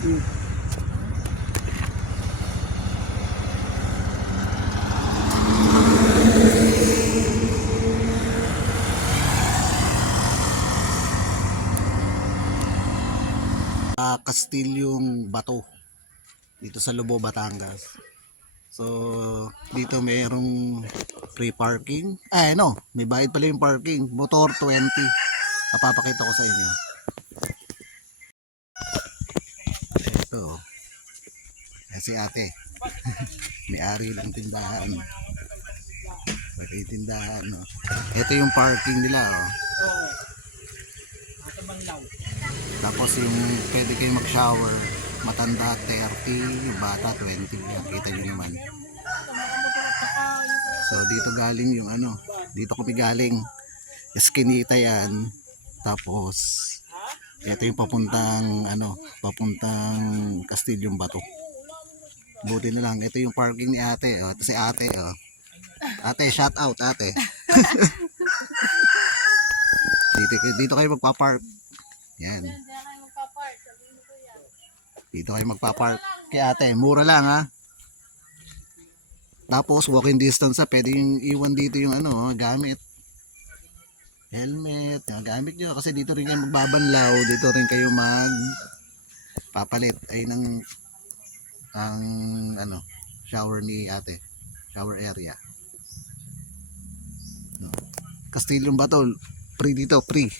Hmm. Kastilyong Bato dito sa Lobo, Batangas. So dito mayroong free parking. No, may bayad pala yung parking. Motor 20. Napapakita ko sa inyo. Ito. Si ate. May-ari ng tindahan. May tindahan. No? Ito yung parking nila. Oh. Tapos yung pwede kayo mag-shower, matanda 30, yung bata 20. Nakita nyo naman. So dito galing yung ano, dito kami galing. Eskinita yan. Tapos ito yung papuntang ano, papuntang Castilyong Bato. Buti na lang, ito yung parking ni ate. Ito si ate. Ate, shout out ate. dito kayo magpa-park. Yan. Dito kayo magpa-park kay ate. Mura lang ha. Tapos walking distance pwede yung iwan dito yung ano, gamit. Helmet, gamit nyo kasi dito rin kayo magbabanlaw, dito rin kayo papalit ay ng ang ano, shower ni ate. Shower area. No. Castilyong Bato, free dito, free.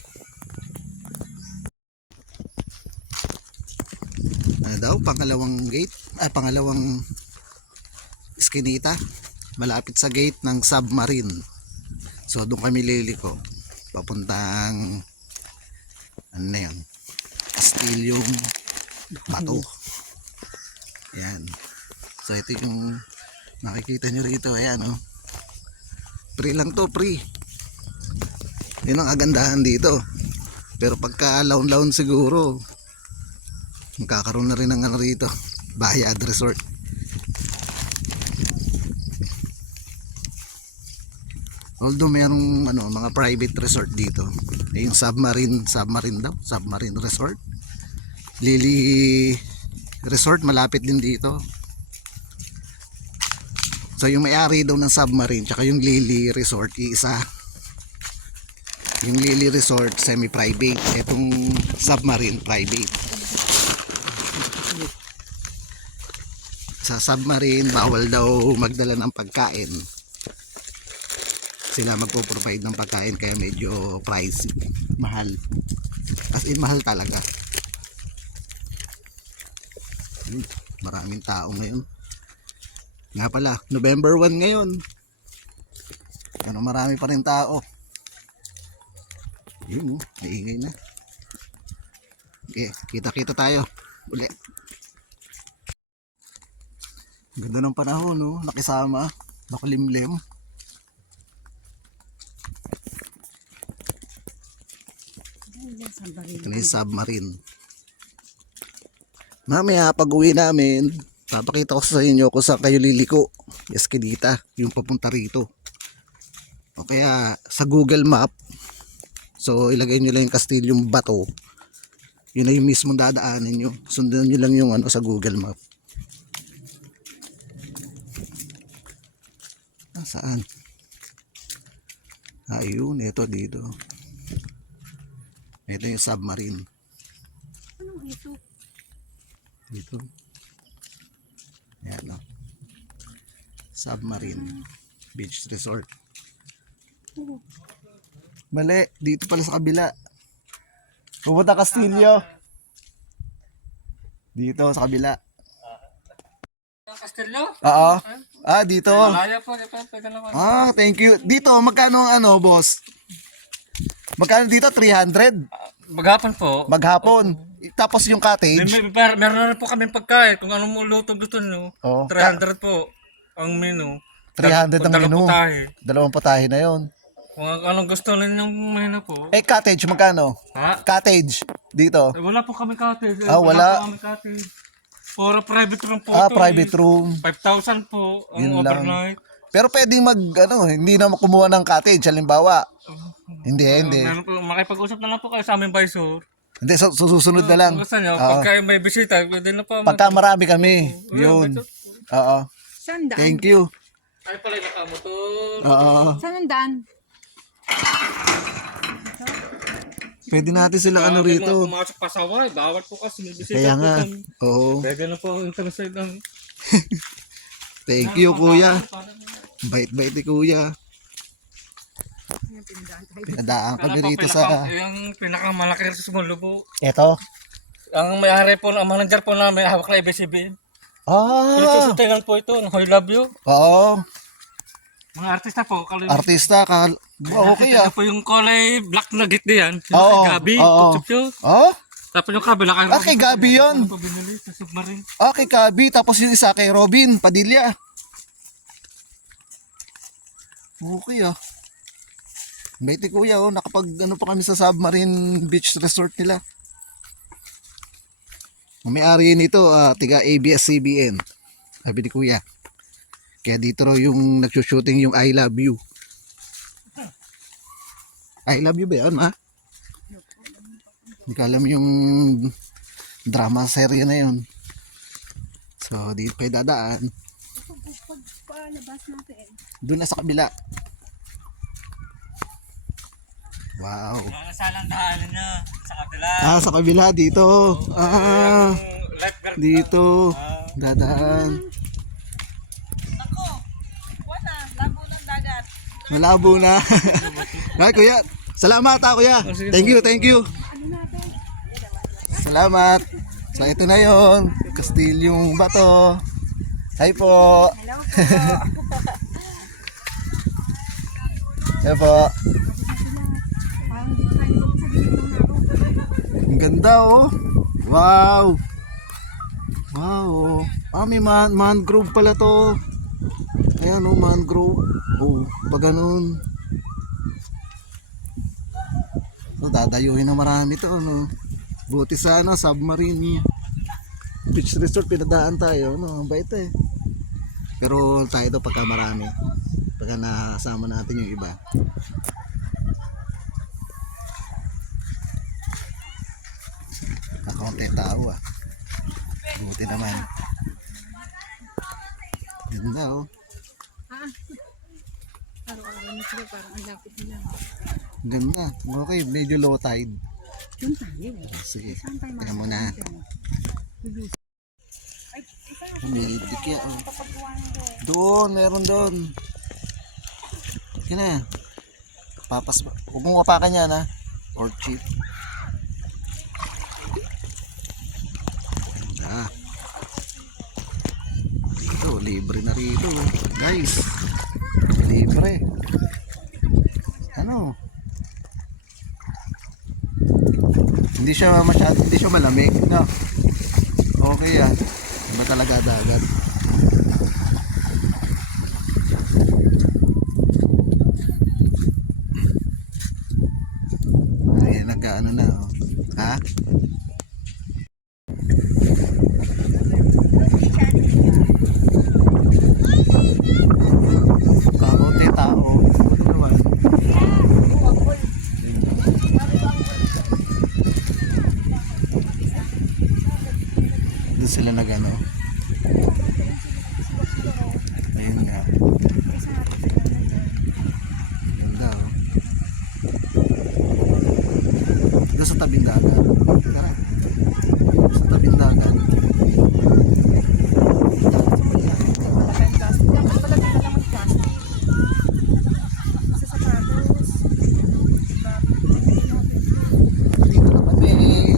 Ano daw, pangalawang gate, pangalawang eskinita, malapit sa gate ng Submarine. So doon kami liliko, papuntang ano na yan, Castilyong Bato. Yan. So ito yung nakikita nyo rito, ayan oh. Free lang to, free. Yun ang kagandahan dito. Pero pagka laon-laon siguro, magkakaroon na rin ng ano rito, bayad resort. Although mayroong ano, mga private resort dito. Yung submarine daw, submarine resort. Lily Resort malapit din dito. So yung may-ari daw ng submarine tsaka yung Lily Resort iisa. Yung Lily Resort semi-private, itong submarine private. Sa submarine bawal daw magdala ng pagkain. Sila magpo-provide ng pagkain kaya medyo pricey, mahal. As in mahal talaga. Maraming tao ngayon. Nga pala, November 1 ngayon. Pero marami pa rin tao. Yun, naingay na. Okay, kita-kita tayo uli. Ganda ng panahon, no? Nakisama, nakulimlim. Ito na yung submarine. Mamaya pag uwi namin, papakita ko sa inyo kung saan kayo liliko. Eskinita, yung papunta rito. O kaya sa Google Map, so ilagay nyo lang yung Castilyong Bato. Yun na yung mismo dadaanin nyo. Sundan nyo lang yung ano sa Google Map. Saan? Ayun, ito dito. Ito yung submarine. Ano ito? Dito. Ayan o. Submarine Beach Resort. Mali, dito pala sa kabila. Pupunta Castillo. Dito sa kabila. Castillo? Oo. Dito. Kaya po, pwede naman. Thank you. Dito, magkano ang ano, boss? Magkano dito? 300? Maghapon po. Maghapon. Tapos yung cottage. Meron na rin po kami pagkain. Kung anong mo luto gusto nyo. Oh, 300 po ang menu. 300 ang menu. Putahe. Dalawang putahe na yon. Kung anong gusto ninyo menu po. Cottage, magkano? Ha? Cottage, dito. Wala po kami cottage. Wala. po kami cottage. Puro private room po. Private room. 5,000 po ang Yun lang. overnight. Pero pwedeng hindi na kumuha ng cottage, halimbawa. Hindi. Meron po, makipag-usap na lang po kayo sa aming visor. Hindi, susunod na lang. Gusto nyo, Oo. pagka may bisita, pwede na pa. Pagka marami kami. Yun. Oo. Saan daan? Thank you. Ay pala yung nakamotor. Oo. Saan ang daan? Pwede natin sila ano rito. Pumasok pa sa way, bawal po kasi may bisita Kaya po nga. kami. Oo. Pwede na po ang internet ng... Thank you, kuya. Bait-bait ni kuya. Pinadaan kami rito sa... Yung pinakamalaki sa Sumulo po. Eto. Ang may-ari po, ang manager po namin, hawak na ABCB. Ah. Isusutelan po ito, I love you. Oo. Mga artista po, Artista ka. Okay ah. po yung kulay black na git diyan. Yung Oo, kay Gabi, oo. tutsup Oh? Tapos yung kabila kay Ah, kay Gabi yun. Ano po binili sa submarine. Ah, kay Gabi. Tapos yung isa kay Robin Padilla. Okay ah. Bait ni kuya oh. Nakapag ano pa kami sa Submarine Beach Resort nila. Ang may-ari nito, tiga ABS-CBN. Sabi ni kuya. Kaya dito raw yung nagsushooting yung I Love You. I Love You ba yan, ha? Hindi ko alam yung drama serye na yun. So, dito kayo dadaan. Palabas natin. Doon na sa kabila. Wow. Mga salang daanan niya sa kabila. Ah, sa kabila dito. Ah, Lifeguard. dito. Dadaan. Ako, wala. Labo ng dagat. Malabo na. Ay, kuya. Salamat kuya. Thank you, thank you. Salamat. So, ito na yon. Kastilyong Bato. Hi po. Hello po. Hello po. Ang ganda oh. Wow. Wow. Ah, may mangrove pala to. Ayan oh, mangrove. Oh, pag ganun. So, dadayuhin na marami to, no. Buti sa ano, Submarine Beach Resort, pinadaan tayo, no. Bait eh. Pero tayo to pagka marami. Pagka nasama natin yung iba. Kakunti tao ah. Buti naman. Ganda oh. Araw-araw na sila, parang ang lapit nila. Ganda. Okay, medyo low tide. Doon tayo. Sige. Saan tayo Tingnan mo na. May dikya oh. Doon, meron doon. Sige na. Papas pa. Huwag mong kapakan yan ha. Or cheap. Ah. Dito, libre na rito. Guys. Libre. Ano? Hindi siya masyado, hindi siya malamig, no? Okay yan. Iba talaga dagat. Ayan, nagkaano na, oh. Ha? Kakunti tao. Buti naman. Doon sila nagano. Ayun nga. Ganda oh. Doon sa tabing dagat. Tara. Sa tabing dagat. Dito na kami.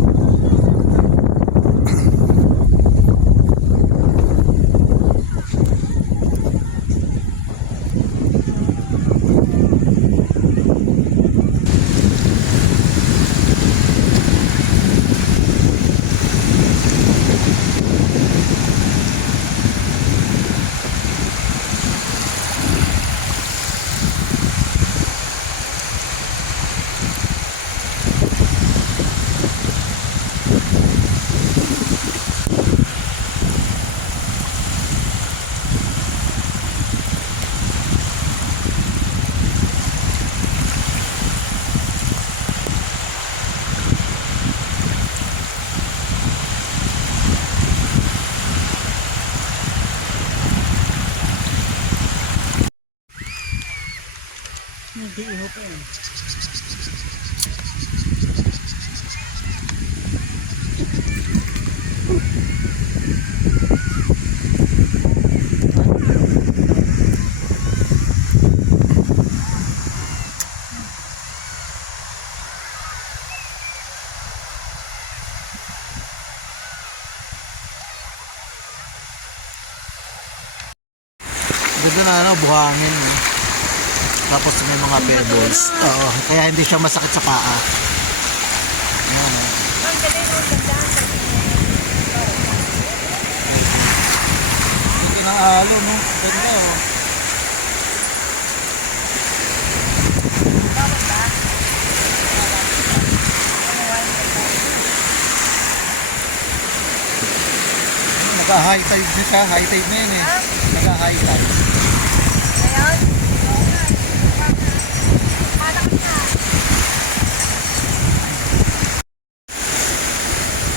konti iho pa eh. Ganda na ano, buhangin. Tapos may mga pebbles. Oo, kaya hindi siya masakit sa paa. Ayan, oh. Ito ng alo, no? Ganda, oh. Naka-high tide na siya. High tide na yun eh. Naka-high tide.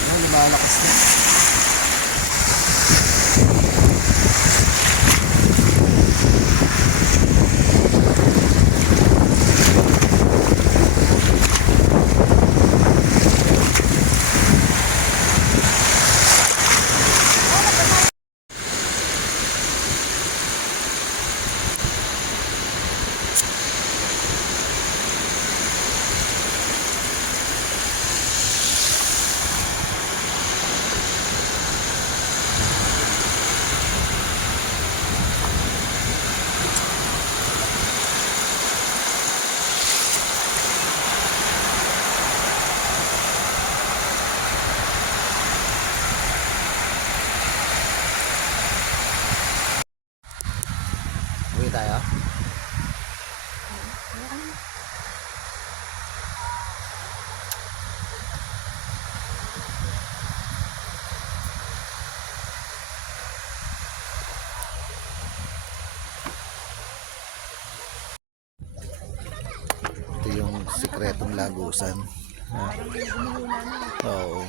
Ayan, lumalakas na. Uwi tayo. Ito yung sikretong lagusan. Oo.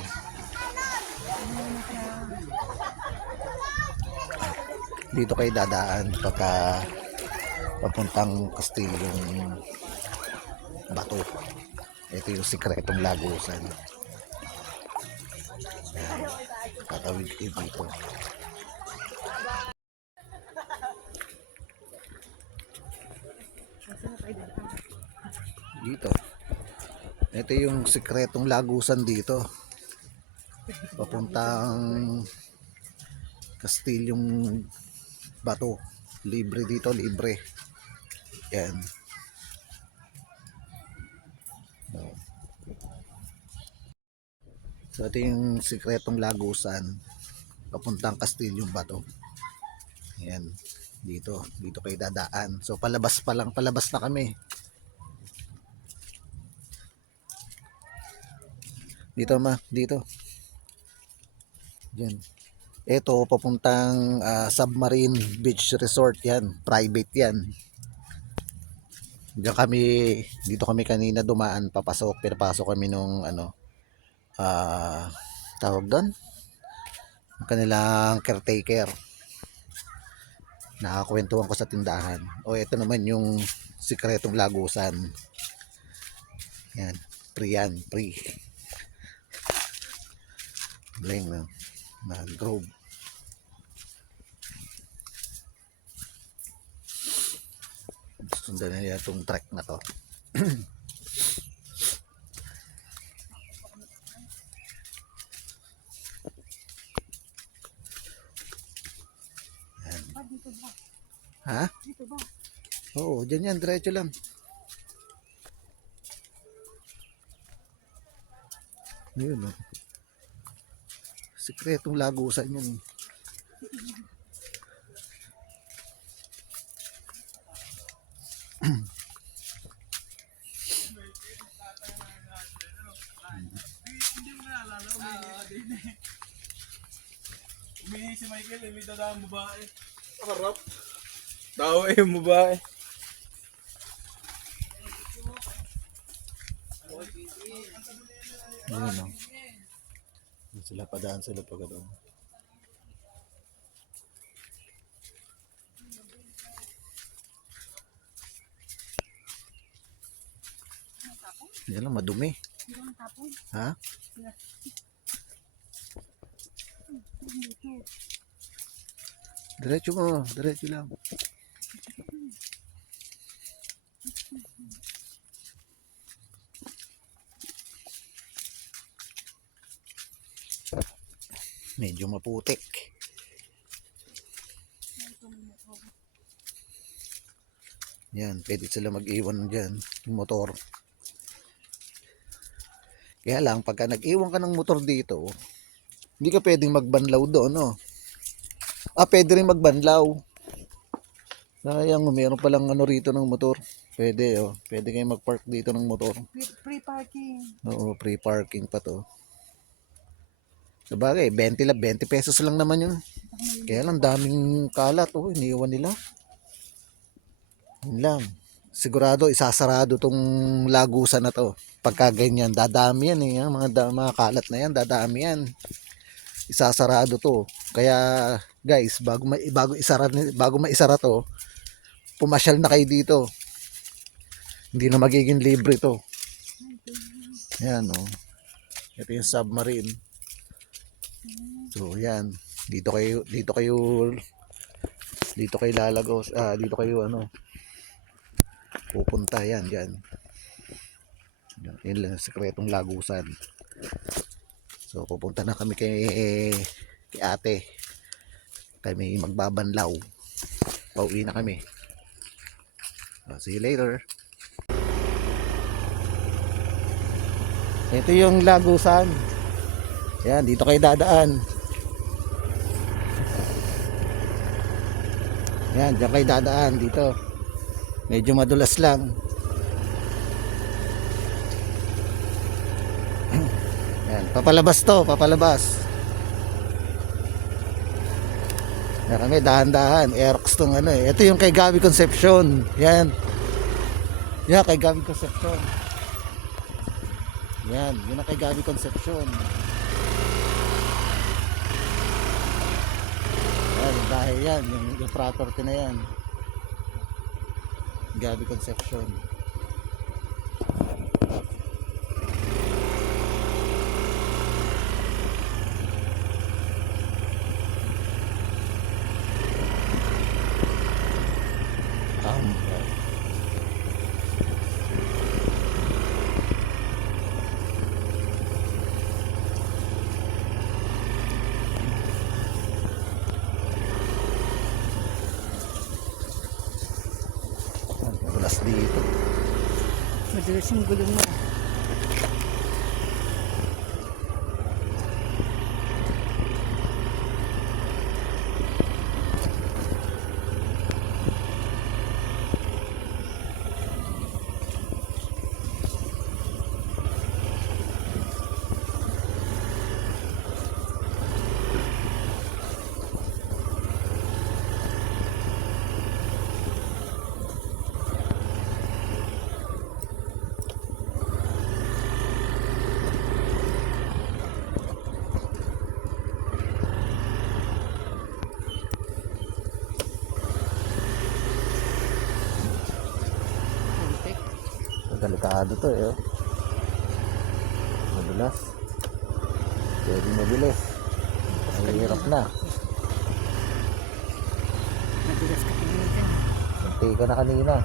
Dito kayo dadaan pagka papuntang Kastilyong Bato. Ito yung sikretong lagusan. Ayan. Tatawid kayo dito. Dito. Ito yung sikretong lagusan dito. Papuntang Kastilyong Bato. Libre dito, libre. Yan. So ito yung sikretong lagusan papuntang Kastilyong Bato. Yan. Dito kayo dadaan. So palabas pa lang, palabas na kami. Dito. Yan. Ito papuntang Submarine Beach Resort yan. Private yan. Dito kami kanina dumaan papasok. Pero pasok kami nung tawag doon. Kanilang caretaker. Nakakwentuhan ko sa tindahan. O ito naman yung sikretong lagusan. Yan. Free. Bling na grove. Sundan nila itong trek na to. Ha? Oo, dyan yan, diretso lang. Yun, no? Sikretong lagusan yun. Umihi si Michael, may dadaan babae. Harap. Tao yung babae. Ayun, no? Sila padaan sila pag doon. Yan lang, madumi. Hindi ang tapon. Ha? Diretso mo, diretso lang. Medyo maputik. Yan, pwede sila mag-iwan dyan, yung motor. Kaya lang, pagka nag-iwan ka ng motor dito, hindi ka pwedeng magbanlaw doon, no? Pwede rin magbanlaw. Sayang, meron palang ano rito ng motor. Pwede, oh. Pwede kayo mag-park dito ng motor. Free parking. Oo, free parking pa to. Sabagay, 20 pesos lang naman yun. Kaya lang, daming kalat, oh. Iniwan nila. Yun lang. Sigurado, isasarado tong lagusan na to. Pagka ganyan, dadami yan, eh. Mga kalat na yan, dadami yan. Isasarado to. Kaya guys, bago maisara to, pumasyal na kayo dito. Hindi na magiging libre to. Yan, oh. Ito yung submarine. So, yan. Dito kayo lalagos, dito kayo pupunta yan, yan. Yan lang sekretong lagusan. So, pupunta na kami kay ate. Kami magbabanlaw. Pauwi na kami. See you later. Ito yung lagusan. Yan, dito kayo dadaan. Yan, dyan kayo dadaan dito. Medyo madulas lang. Yan, papalabas to, papalabas. Yan kami, dahan-dahan. Aerox tong eh. Ito yung kay Gabi Concepcion. Yan. Yan, kay Gabi Concepcion. Yan, yun ang kay Gabi Concepcion. Yan, dahil yan, yung property na yan. Gabi Concepcion. Madulas dito. Madalas yung gulong mo. Delikado to eh. Madulas. Pwede mabilis. Ang hirap na. Madalas ka pinita. Munti ka na kanina.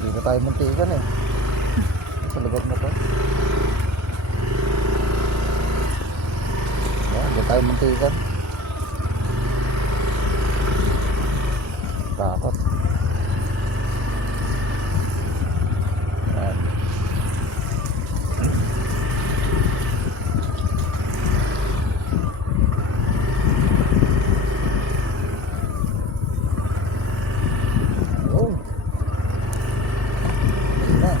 Dito tayo muntikan eh. Sa lugar na to. Yan, dito tayo muntikan. Takot. Yan. Oh. Na.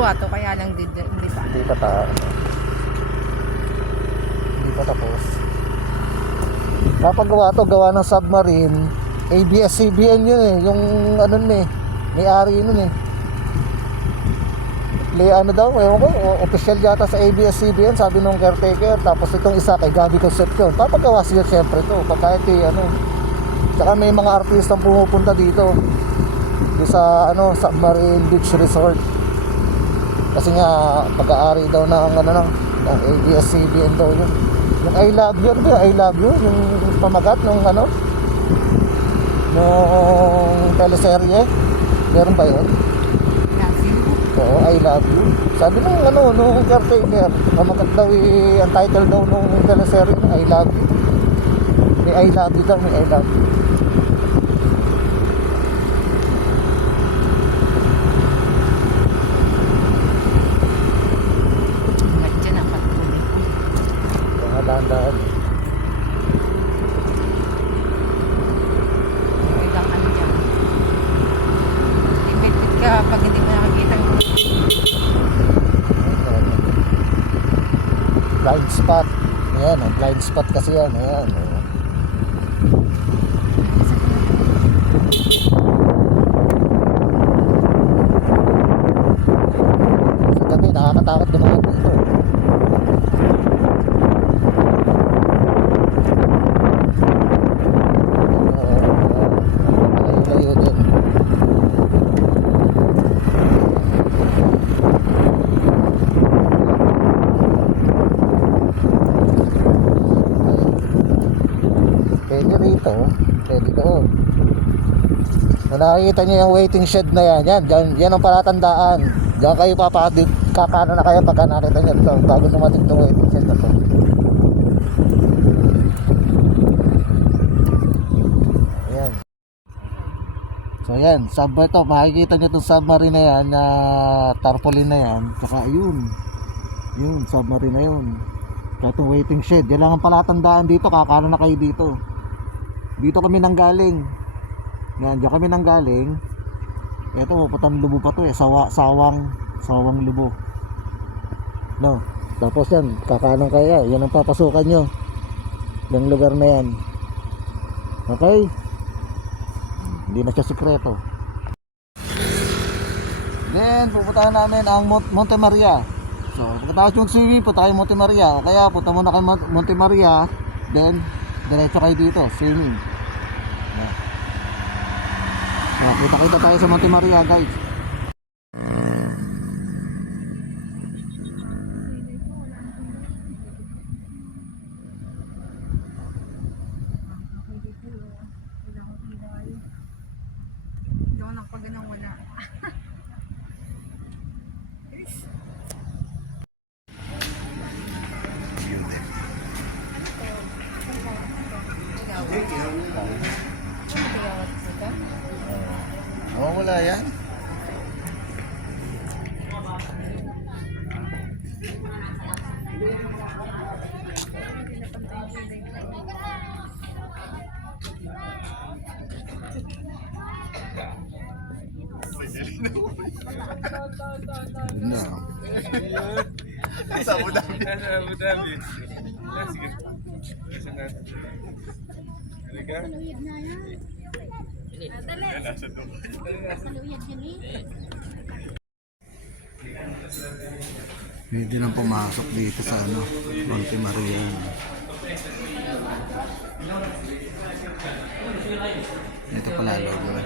ginagawa to, kaya lang hindi pa. Hindi pa tapos. Kapag gawa ng submarine, ABS-CBN yun eh, yung ano nun eh, may-ari nun eh. Ano daw, ewan ko, official yata sa ABS-CBN, sabi nung caretaker. Tapos itong isa kay Gabi Concepcion, papagawa siya siyempre to, kahit ano. Tsaka may mga artistang pumupunta dito sa Submarine Beach Resort. Kasi nga pag-aari daw ng ABS-CBN daw yun. Yung I love you, I love you, yung pamagat nung nung teleserye. Meron ba yun? Love you. Oo, I love you. Sabi nung caretaker, pamagat daw ang title daw nung teleserye, I love you. May I love you daw, may I love you. Nandiyan ang patuloy ko. Mga dahan-dahan. May lang ano dyan. Limited ka pag hindi mo nakikita yung Blind spot. Ayan, blind spot kasi yan. Ayan. Sa gabi, nakakatakot dumaan dito. Layo din. Pwede rito, pwede doon. Kung nakikita nyo yung waiting shed na yan, yan ang palatandaan. Diyan kayo kakano na kayo pagka nakita nyo ito, bago dumating itong waiting shed na to. Ayan. So yan, ito, makikita nyo itong submarine na yan, na tarpaulin na yan, saka yun, submarine na yun. Kaya itong waiting shed, yan lang ang palatandaan dito, kakano na kayo dito. Dito kami nanggaling. Yan, diyan kami nanggaling. Ito, putang lubo pa to eh, sawang lubo. No, tapos yan, kakanan kaya, yan ang papasukan nyo. Yung lugar na yan. Okay? Hindi na siya sikreto. Then, pupuntahan namin ang Monte Maria. So, pagkatapos yung swimming, punta kayo Monte Maria. O kaya, punta muna kayo Monte Maria. Then, diretso kayo dito, swimming. Kita tayo sa Monte Maria, guys. Hindi ako nakapag-ganang wala. Oh, wala yan. No. Sa Abu Dhabi. Abu Dhabi. Sige. Listen natin. Halika. Pwede nang pumasok dito sa Monte Maria. Ito pala loob na.